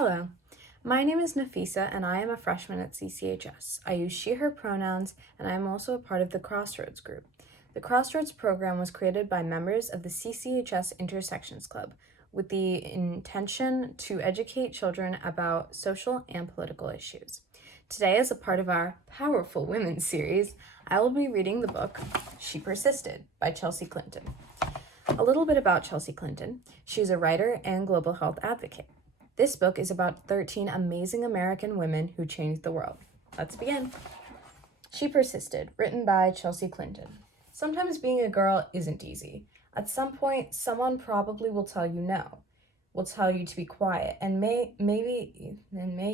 Hello, my name is Nafeesa and I am a freshman at CCHS. I use she, her pronouns, and I am also a part of the Crossroads group. The Crossroads program was created by members of the CCHS Intersections Club with the intention to educate children about social and political issues. Today, as a part of our Powerful Women series, I will be reading the book She Persisted by Chelsea Clinton. A little bit about Chelsea Clinton. She's a writer and global health advocate. This book is about 13 amazing American women who changed the world. Let's begin. She Persisted, written by Chelsea Clinton. Sometimes being a girl isn't easy. At some point, someone probably will tell you no, will tell you to be quiet, and may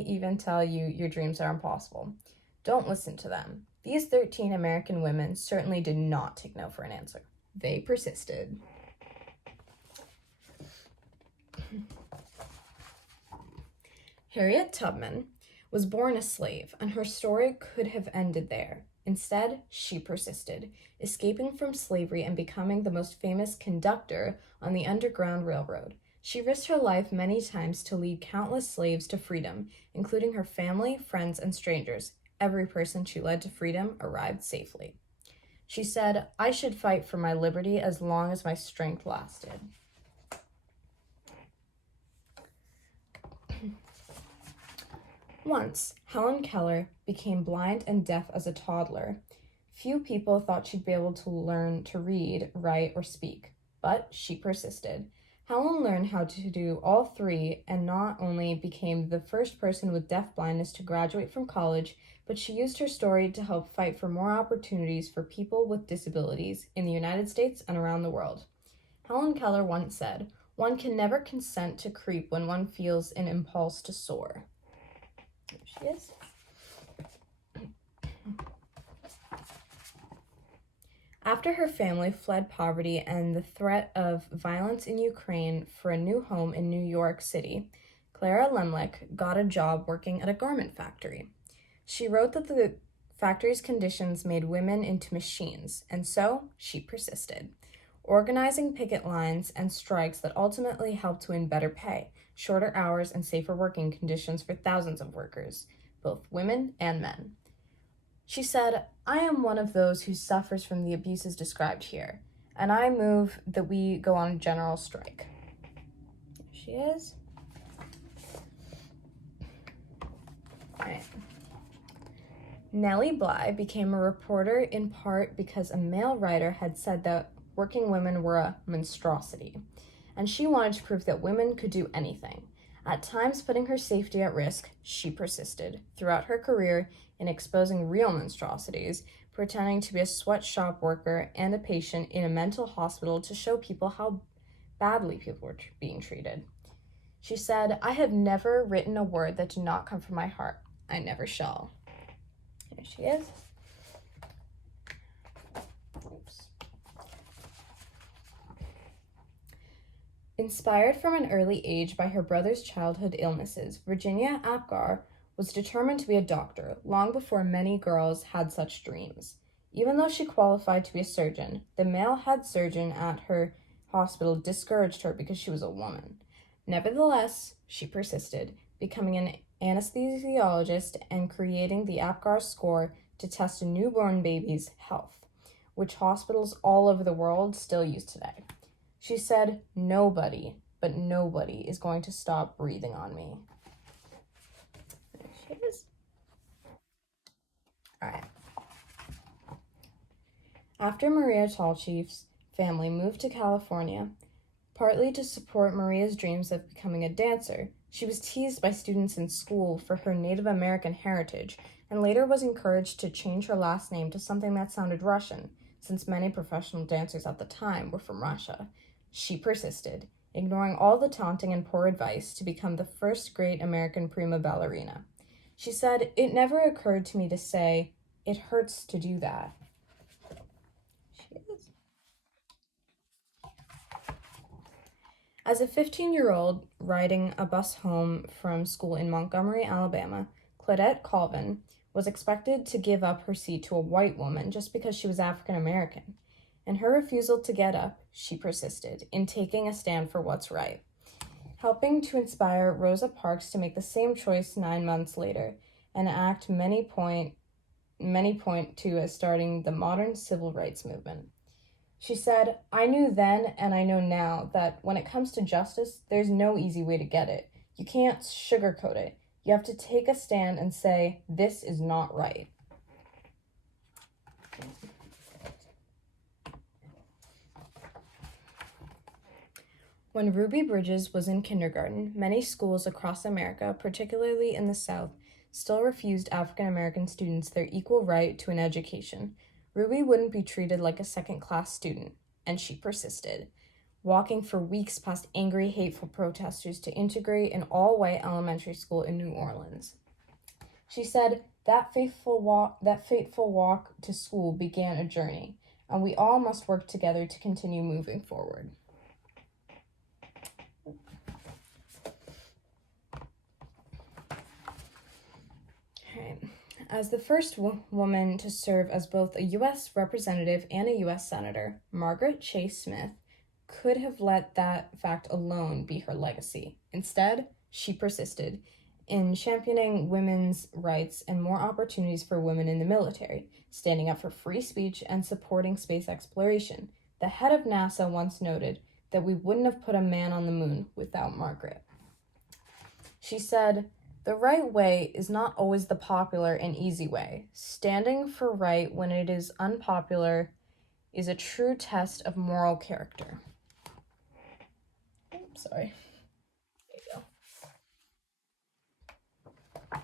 even tell you your dreams are impossible. Don't listen to them. These 13 American women certainly did not take no for an answer. They persisted. Harriet Tubman was born a slave, and her story could have ended there. Instead, she persisted, escaping from slavery and becoming the most famous conductor on the Underground Railroad. She risked her life many times to lead countless slaves to freedom, including her family, friends, and strangers. Every person she led to freedom arrived safely. She said, "I should fight for my liberty as long as my strength lasted." Once, Helen Keller became blind and deaf as a toddler. Few people thought she'd be able to learn to read, write, or speak, but she persisted. Helen learned how to do all three and not only became the first person with deaf blindness to graduate from college, but she used her story to help fight for more opportunities for people with disabilities in the United States and around the world. Helen Keller once said, "One can never consent to creep when one feels an impulse to soar." There she is. After her family fled poverty and the threat of violence in Ukraine for a new home in New York City, Clara Lemlich got a job working at a garment factory. She wrote that the factory's conditions made women into machines, and so she persisted, organizing picket lines and strikes that ultimately helped to win better pay, shorter hours, and safer working conditions for thousands of workers, both women and men. She said, "I am one of those who suffers from the abuses described here, and I move that we go on a general strike." There she is. All right. Nellie Bly became a reporter in part because a male writer had said that working women were a monstrosity, and she wanted to prove that women could do anything. At times putting her safety at risk, she persisted throughout her career in exposing real monstrosities, pretending to be a sweatshop worker and a patient in a mental hospital to show people how badly people were being treated. She said, "I have never written a word that did not come from my heart. I never shall." Here she is. Oops. Inspired from an early age by her brother's childhood illnesses, Virginia Apgar was determined to be a doctor long before many girls had such dreams. Even though she qualified to be a surgeon, the male head surgeon at her hospital discouraged her because she was a woman. Nevertheless, she persisted, becoming an anesthesiologist and creating the Apgar score to test a newborn baby's health, which hospitals all over the world still use today. She said, "Nobody, but nobody is going to stop breathing on me." There she is. All right. After Maria Tallchief's family moved to California, partly to support Maria's dreams of becoming a dancer, she was teased by students in school for her Native American heritage and later was encouraged to change her last name to something that sounded Russian, since many professional dancers at the time were from Russia. She persisted, ignoring all the taunting and poor advice to become the first great American prima ballerina. She said, "It never occurred to me to say, 'It hurts to do that.'" She is. As a 15-year-old riding a bus home from school in Montgomery, Alabama, Claudette Colvin was expected to give up her seat to a white woman just because she was African American. In her refusal to get up, she persisted in taking a stand for what's right. helping to inspire Rosa Parks to make the same choice 9 months later, an act many point to as starting the modern civil rights movement. She said, "I knew then and I know now that when it comes to justice, there's no easy way to get it. You can't sugarcoat it. You have to take a stand and say, this is not right." When Ruby Bridges was in kindergarten, many schools across America, particularly in the South, still refused African American students their equal right to an education. Ruby wouldn't be treated like a second-class student, and she persisted, walking for weeks past angry, hateful protesters to integrate an all-white elementary school in New Orleans. She said, that fateful walk to school began a journey, and we all must work together to continue moving forward. As the first woman to serve as both a U.S. representative and a U.S. senator, Margaret Chase Smith could have let that fact alone be her legacy. Instead, she persisted in championing women's rights and more opportunities for women in the military, standing up for free speech and supporting space exploration. The head of NASA once noted that we wouldn't have put a man on the moon without Margaret. She said, "The right way is not always the popular and easy way. Standing for right when it is unpopular is a true test of moral character." Sorry. There you go.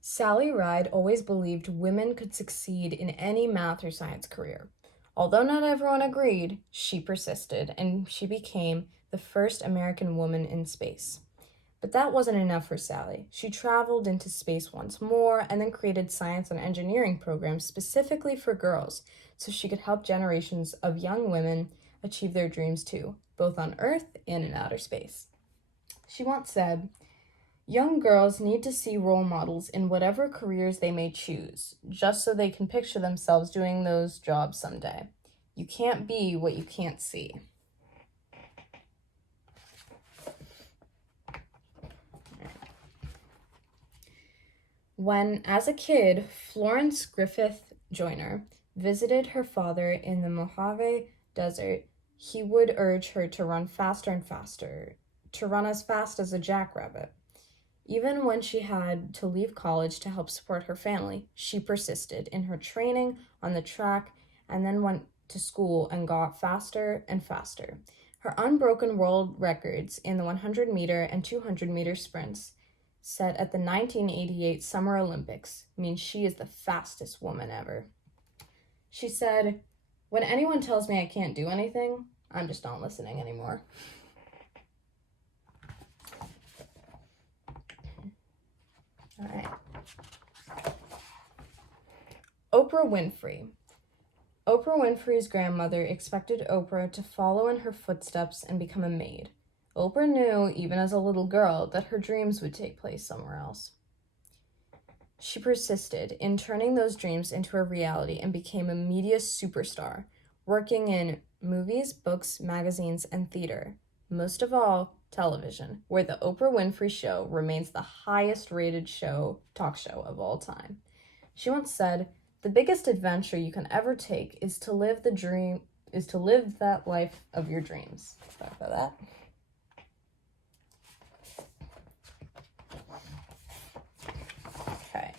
Sally Ride always believed women could succeed in any math or science career. Although not everyone agreed, she persisted, and she became the first American woman in space. But that wasn't enough for Sally. She traveled into space once more and then created science and engineering programs specifically for girls so she could help generations of young women achieve their dreams too, both on Earth and in outer space. She once said, "Young girls need to see role models in whatever careers they may choose, just so they can picture themselves doing those jobs someday. You can't be what you can't see." When, as a kid, Florence Griffith Joyner visited her father in the Mojave Desert, he would urge her to run faster and faster, to run as fast as a jackrabbit. Even when she had to leave college to help support her family, she persisted in her training on the track and then went to school and got faster and faster. Her unbroken world records in the 100-meter and 200-meter sprints set at the 1988 Summer Olympics means she is the fastest woman ever. She said, "When anyone tells me I can't do anything, I'm just not listening anymore." All right. Oprah Winfrey. Oprah Winfrey's grandmother expected Oprah to follow in her footsteps and become a maid. Oprah knew, even as a little girl, that her dreams would take place somewhere else. She persisted in turning those dreams into a reality and became a media superstar, working in movies, books, magazines, and theater. Most of all, television, where The Oprah Winfrey Show remains the highest-rated talk show of all time. She once said, "The biggest adventure you can ever take is to live that life of your dreams." Sorry about that. Okay.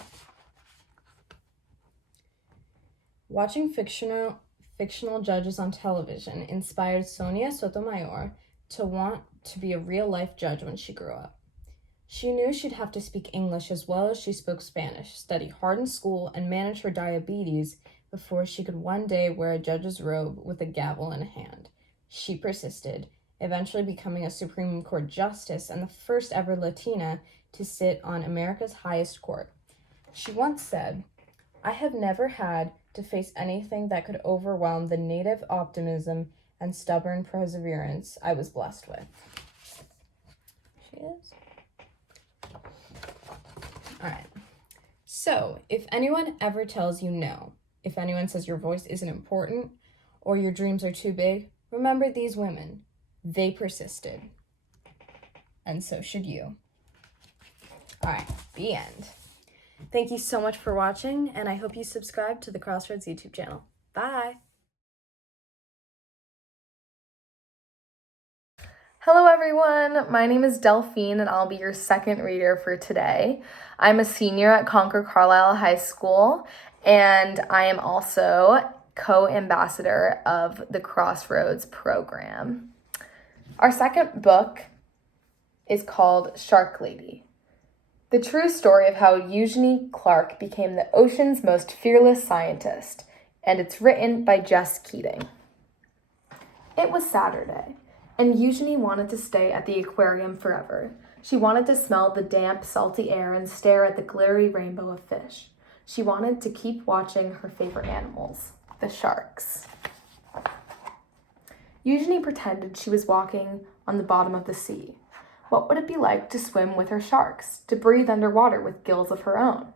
Watching fictional judges on television inspired Sonia Sotomayor to want to be a real-life judge when she grew up. She knew she'd have to speak English as well as she spoke Spanish, study hard in school, and manage her diabetes before she could one day wear a judge's robe with a gavel in hand. She persisted, eventually becoming a Supreme Court justice and the first ever Latina to sit on America's highest court. She once said, "I have never had to face anything that could overwhelm the native optimism and stubborn perseverance I was blessed with." She is. All right. So, if anyone ever tells you no, if anyone says your voice isn't important or your dreams are too big, remember these women. They persisted. And so should you. All right, the end. Thank you so much for watching, and I hope you subscribe to the Crossroads YouTube channel. Bye! Hello everyone, my name is Delphine and I'll be your second reader for today. I'm a senior at Concord Carlisle High School and I am also co-ambassador of the Crossroads program. Our second book is called Shark Lady. The true story of how Eugenie Clark became the ocean's most fearless scientist, and it's written by Jess Keating. It was Saturday, and Eugenie wanted to stay at the aquarium forever. She wanted to smell the damp, salty air and stare at the glittery rainbow of fish. She wanted to keep watching her favorite animals, the sharks. Eugenie pretended she was walking on the bottom of the sea. What would it be like to swim with her sharks, to breathe underwater with gills of her own?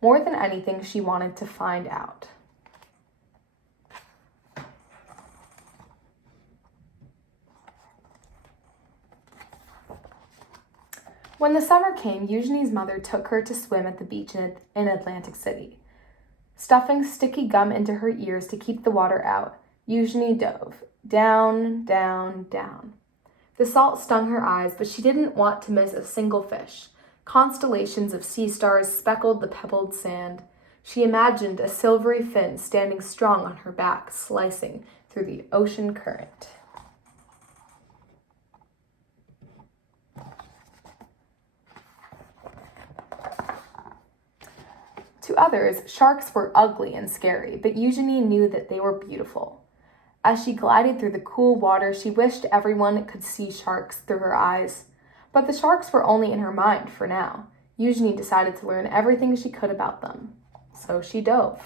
More than anything, she wanted to find out. When the summer came, Eugenie's mother took her to swim at the beach in Atlantic City. Stuffing sticky gum into her ears to keep the water out, Eugenie dove. Down, down, down. The salt stung her eyes, but she didn't want to miss a single fish. Constellations of sea stars speckled the pebbled sand. She imagined a silvery fin standing strong on her back, slicing through the ocean current. To others, sharks were ugly and scary, but Eugenie knew that they were beautiful. As she glided through the cool water, she wished everyone could see sharks through her eyes. But the sharks were only in her mind for now. Eugenie decided to learn everything she could about them. So she dove.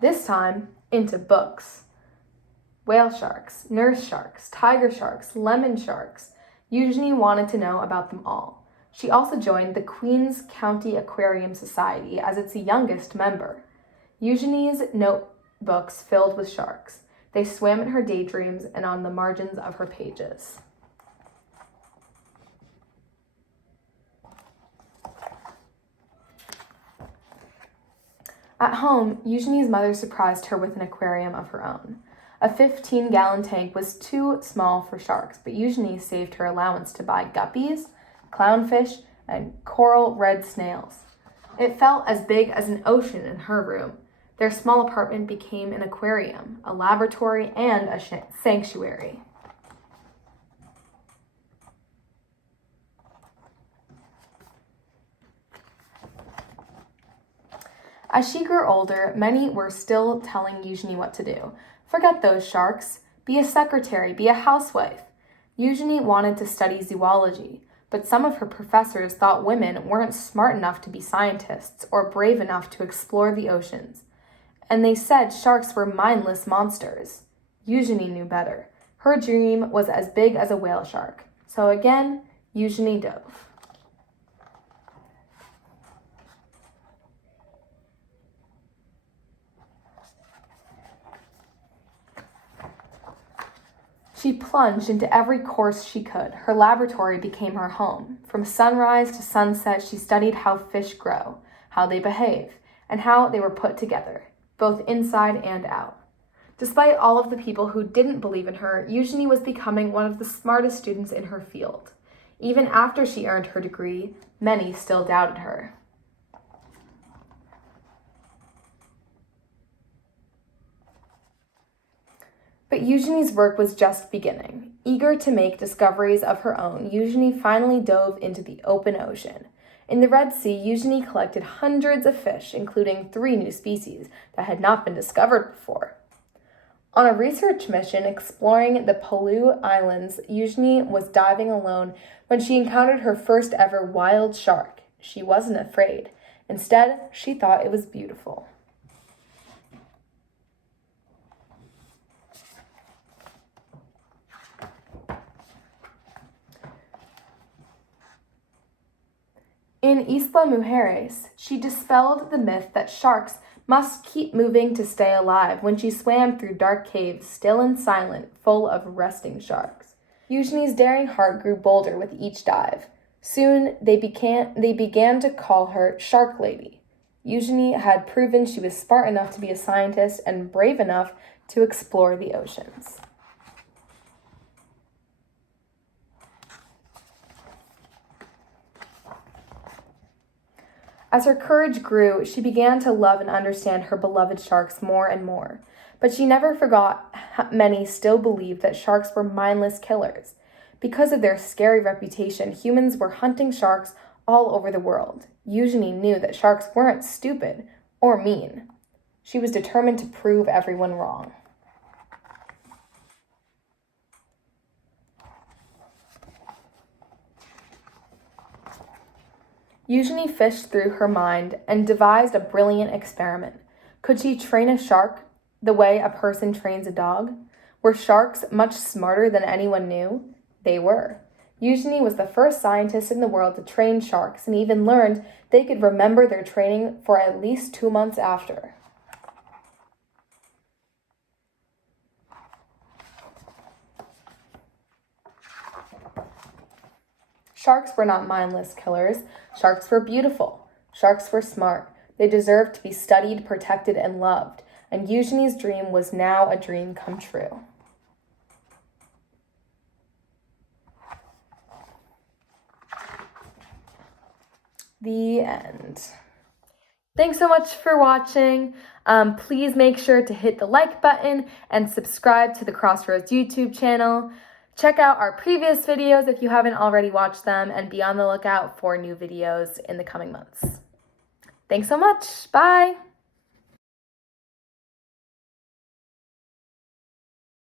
This time, into books. Whale sharks, nurse sharks, tiger sharks, lemon sharks. Eugenie wanted to know about them all. She also joined the Queens County Aquarium Society as its youngest member. Eugenie's notebooks filled with sharks. They swam in her daydreams and on the margins of her pages. At home, Eugenie's mother surprised her with an aquarium of her own. A 15-gallon tank was too small for sharks, but Eugenie saved her allowance to buy guppies, clownfish, and coral red snails. It felt as big as an ocean in her room. Their small apartment became an aquarium, a laboratory, and a sanctuary. As she grew older, many were still telling Eugenie what to do. Forget those sharks. Be a secretary, be a housewife. Eugenie wanted to study zoology, but some of her professors thought women weren't smart enough to be scientists or brave enough to explore the oceans. And they said sharks were mindless monsters. Eugenie knew better. Her dream was as big as a whale shark. So again, Eugenie dove. She plunged into every course she could. Her laboratory became her home. From sunrise to sunset, she studied how fish grow, how they behave, and how they were put together, both inside and out. Despite all of the people who didn't believe in her, Eugenie was becoming one of the smartest students in her field. Even after she earned her degree, many still doubted her. But Eugenie's work was just beginning. Eager to make discoveries of her own, Eugenie finally dove into the open ocean. In the Red Sea, Eugenie collected hundreds of fish, including 3 new species that had not been discovered before. On a research mission exploring the Palau Islands, Eugenie was diving alone when she encountered her first ever wild shark. She wasn't afraid. Instead, she thought it was beautiful. In Isla Mujeres, she dispelled the myth that sharks must keep moving to stay alive when she swam through dark caves, still and silent, full of resting sharks. Eugenie's daring heart grew bolder with each dive. Soon, they began to call her Shark Lady. Eugenie had proven she was smart enough to be a scientist and brave enough to explore the oceans. As her courage grew, she began to love and understand her beloved sharks more and more. But she never forgot many still believed that sharks were mindless killers. Because of their scary reputation, humans were hunting sharks all over the world. Eugenie knew that sharks weren't stupid or mean. She was determined to prove everyone wrong. Eugenie fished through her mind and devised a brilliant experiment. Could she train a shark the way a person trains a dog? Were sharks much smarter than anyone knew? They were. Eugenie was the first scientist in the world to train sharks and even learned they could remember their training for at least 2 months after. Sharks were not mindless killers. Sharks were beautiful. Sharks were smart. They deserved to be studied, protected, and loved. And Eugenie's dream was now a dream come true. The end. Thanks so much for watching. Please make sure to hit the like button and subscribe to the Crossroads YouTube channel. Check out our previous videos if you haven't already watched them, and be on the lookout for new videos in the coming months. Thanks so much. Bye.